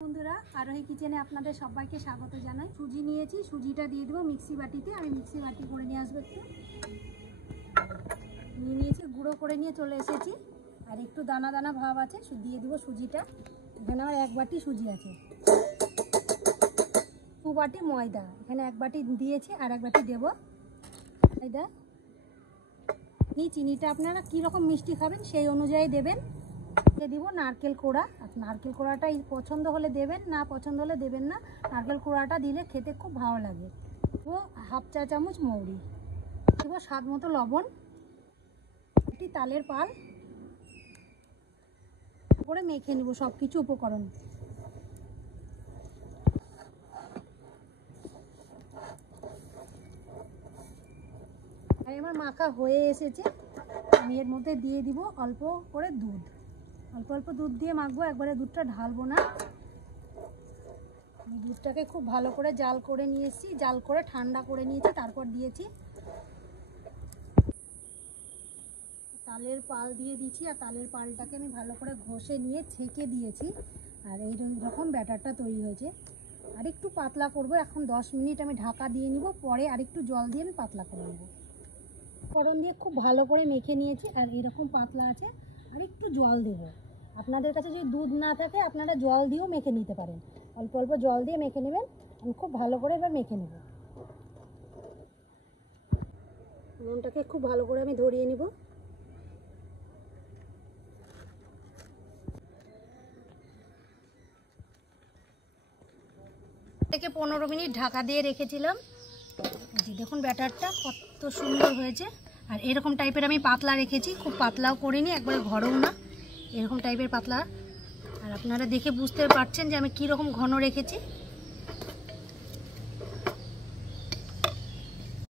বন্ধুরা আরোহী কিচেনে আপনাদের সবাইকে স্বাগত জানাই। সুজি নিয়েছি, সুজিটা দিয়ে দেবো মিক্সি বাটিতে। আমি মিক্সি বাটি করে নিয়ে আসবো, একটু নিয়েছি, গুঁড়ো করে নিয়ে চলে এসেছি। আর একটু দানা দানা ভাব আছে, দিয়ে দেবো সুজিটা। এখানে আমার 1 বাটি সুজি আছে, 2 বাটি ময়দা, এখানে 1 বাটি দিয়েছি আর 1 বাটি দেবো ময়দা। চিনিটা আপনারা কীরকম মিষ্টি খাবেন সেই অনুযায়ী দেবেন। দিব নারকেল কোড়া, নারকেল কোড়াটা পছন্দ হলে দেবেন, না পছন্দ হলে দেবেন না। নারকেল কোড়াটা দিলে খেতে খুব ভালো লাগে। তো 1/2 চা চামচ মৌরি দেবো, স্বাদ মতো লবণ, একটি তালের পাল করে মেখে নেব সব কিছু উপকরণ। আর আমার মাখা হয়ে এসেছে। আমি এর মধ্যে দিয়ে দিব অল্প করে দুধ, অল্প অল্প দুধ দিয়ে মাখবো, একবারে দুধটা ঢালবো না। আমি দুধটাকে খুব ভালো করে জাল করে নিয়েছি, জাল করে ঠান্ডা করে নিয়েছি, তারপর দিয়েছি তালের পাল দিয়ে দিচ্ছি। আর তালের পালটাকে আমি ভালো করে ঘষে নিয়ে ছেঁকে দিয়েছি। আর এই রকম ব্যাটারটা তৈরি হয়েছে। আর একটু পাতলা করব, এখন 10 মিনিট আমি ঢাকা দিয়ে নিব, পরে আরেকটু জল দিয়ে আমি পাতলা করে নেব। ফোড়ন দিয়ে খুব ভালো করে মেখে নিয়েছি, আর এরকম পাতলা আছে। আর একটু জল দেবো, আপনাদের কাছে যদি দুধ না থাকে আপনারা জল দিয়েও মেখে নিতে পারেন। অল্প অল্প জল দিয়ে মেখে নেবেন। আমি খুব ভালো করে এবার মেখে নেব। মনটাকে খুব ভালো করে আমি ধরিয়ে নেব। থেকে 15 মিনিট ঢাকা দিয়ে রেখেছিলাম। দেখুন ব্যাটারটা কত সুন্দর হয়েছে। আর এরকম টাইপের আমি পাতলা রেখেছি, খুব পাতলাও করিনি, একবারে ঘনও না, এরকম টাইপের পাতলা। আর আপনারা দেখে বুঝতে পারছেন যে আমি কীরকম ঘন রেখেছি।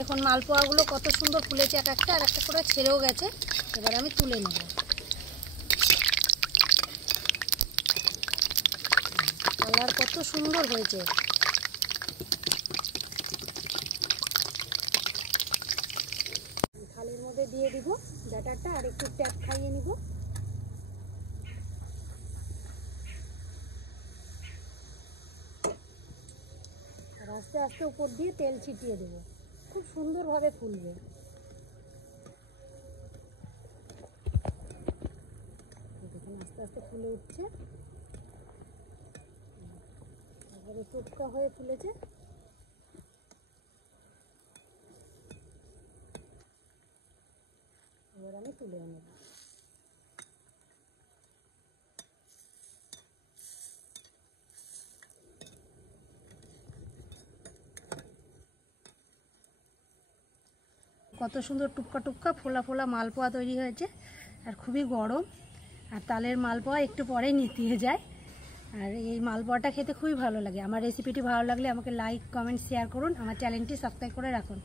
এখন মালপোয়াগুলো কত সুন্দর ফুলেছে, এক একটা আর একটা করে ছেড়েও গেছে। এবার আমি তুলে নেব। কালার কত সুন্দর হয়েছে। থালের মধ্যে দিয়ে দিব ব্যাটারটা, আর একটু ট্যাপ খাইয়ে নিব। আর আস্তে আস্তে উপর দিয়ে তেল ছিটিয়ে দেব, খুব সুন্দরভাবে ফুলবে। দেখুন আস্তে আস্তে ফুলে উঠছে, এবারে টুকটা হয়ে ফুলেছে। এবার আমি তুলে নেব। কত সুন্দর টুককা টুককা ফোলা ফোলা মালপোয়া তৈরি হয়েছে। আর খুবই গরম, আর তালের মালপোয়া একটু পরেই নিতিয়ে যায়। আর এই মালপোয়াটা খেতে খুবই ভালো লাগে। আমার রেসিপিটি ভালো লাগলে আমাকে লাইক, কমেন্ট, শেয়ার করুন। আমার চ্যানেলটি সাবস্ক্রাইব করে রাখুন।